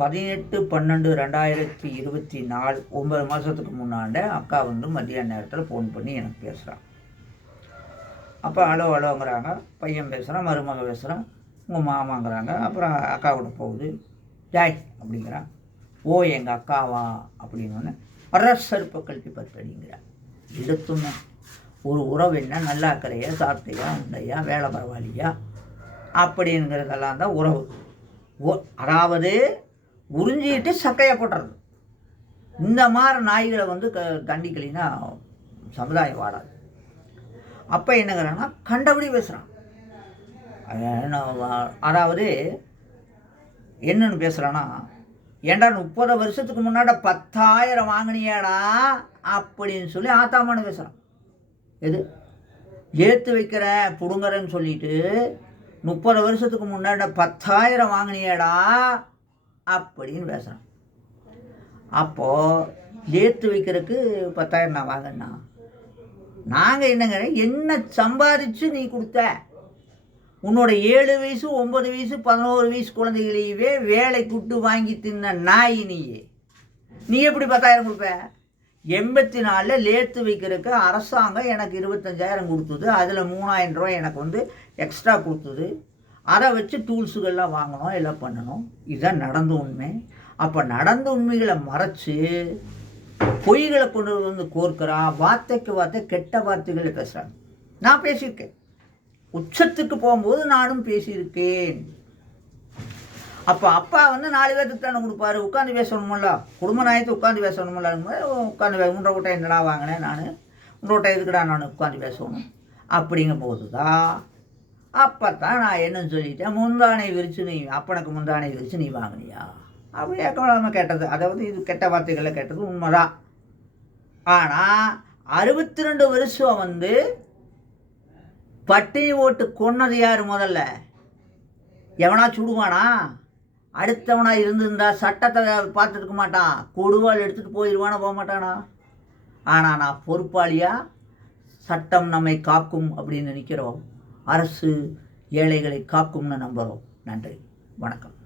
பதினெட்டு பன்னெண்டு ரெண்டாயிரத்தி இருபத்தி நாலு ஒன்பது மாதத்துக்கு முன்னாண்ட அக்கா வந்து மத்தியான நேரத்தில் ஃபோன் பண்ணி எனக்கு பேசுகிறான் அப்போ அலோ அலோங்கிறாங்க. பையன் பேசுகிறான் மருமக பேசுகிறான் உங்கள் மாமாங்கிறாங்க. அப்புறம் அக்கா கூட போகுது. ஜாய் அப்படிங்கிறான். ஓ எங்கள் அக்காவா? அப்படின்னு அரசருப்பை கல்வி பத்தடிங்கிறான் எடுத்துமே ஒரு உறவு என்ன? நல்லா இருக்கிறையா? சாப்பிட்டையா? உண்டையா? வேலை பரவாயில்லையா? அப்படிங்கிறதெல்லாம் தான் உறவு. ஓ அதாவது உறிஞ்சிட்டு சக்கையை போட்டுறது. இந்த மாதிரி நாய்களை வந்து க தண்டிக்கலைன்னா சமுதாயம் வாடாது. அப்போ என்னங்கிறான்னா கண்டபடி பேசுகிறான் அதாவது என்னன்னு பேசுகிறான்னா ஏன்டா முப்பது வருஷத்துக்கு முன்னாடி பத்தாயிரம் வாங்கினியாடா அப்படின்னு சொல்லி ஆத்தாமான்னு பேசுகிறான் எது? ஏற்று வைக்கிறேன் பிடுங்குறேன்னு சொல்லிட்டு முப்பது வருஷத்துக்கு முன்னாடி பத்தாயிரம் வாங்கினியாடா அப்படின்னு பேசுகிறான் அப்போது ஏற்று வைக்கிறதுக்கு பத்தாயிரம் நான் நாங்கள் என்னங்க என்ன சம்பாதிச்சு நீ கொடுத்த? உன்னோட ஏழு வயசு ஒம்பது வயசு பதினோரு வயசு குழந்தைகளையவே வேலை கூட்டு வாங்கி தின்ன நாய் நீயே. நீ எப்படி பத்தாயிரம் கொடுப்ப? எண்பத்தி நாலில் லேத்து வைக்கிறதுக்கு அரசாங்கம் எனக்கு இருபத்தஞ்சாயிரம் கொடுத்தது. அதில் மூணாயிரம் ரூபாய் எனக்கு வந்து எக்ஸ்ட்ரா கொடுத்தது. அதை வச்சு டூல்ஸுகள்லாம் வாங்கணும் எல்லாம் பண்ணணும். இதுதான் நடந்த உண்மை. அப்போ நடந்த உண்மைகளை மறைச்சு பொய்களை கொண்டு வந்து கோர்க்கிறான் வார்த்தைக்கு வார்த்தை கெட்ட வார்த்தைகளை பேசுகிறாங்க நான் பேசியிருக்கேன். உச்சத்துக்கு போகும்போது நானும் பேசியிருக்கேன். அப்போ அப்பா வந்து நாலு பேர்த்துக்கு தானே கொடுப்பாரு. உட்காந்து பேசணுமில்ல. குடும்ப நாயத்தை உட்காந்து பேசணுமில்ல. உட்காந்து உன்ற கூட்டம் என்னடா வாங்கினேன் நான்? உன்ற கூட்டம் எதுக்குடா நான் உட்காந்து பேசணும்? அப்படிங்கும் போது தான் அப்போ தான் நான் என்னன்னு சொல்லிட்டேன்? முந்தானை விரிச்சு நீ அப்பனுக்கு முந்தானை விரிச்சு நீ வாங்கினியா? அப்படி ஏக்கமாக கேட்டது. அதாவது இது கெட்ட வார்த்தைகளை கேட்டது உண்மைதான். ஆனால் அறுபத்தி ரெண்டு வருஷம் வந்து பட்டினி ஓட்டு கொன்னது யார் முதல்ல? எவனா சுடுவானா? அடுத்தவனா இருந்திருந்தா சட்டத்தை பார்த்துருக்க மாட்டான். கொடுவாள் எடுத்துகிட்டு போயிடுவானா போக மாட்டானா? ஆனால் நான் பொறுப்பாளியாக சட்டம் நம்மை காக்கும் அப்படின்னு நினைக்கிறோம். அரசு ஏழைகளை காக்கும்னு நம்புகிறோம் நன்றி. வணக்கம்.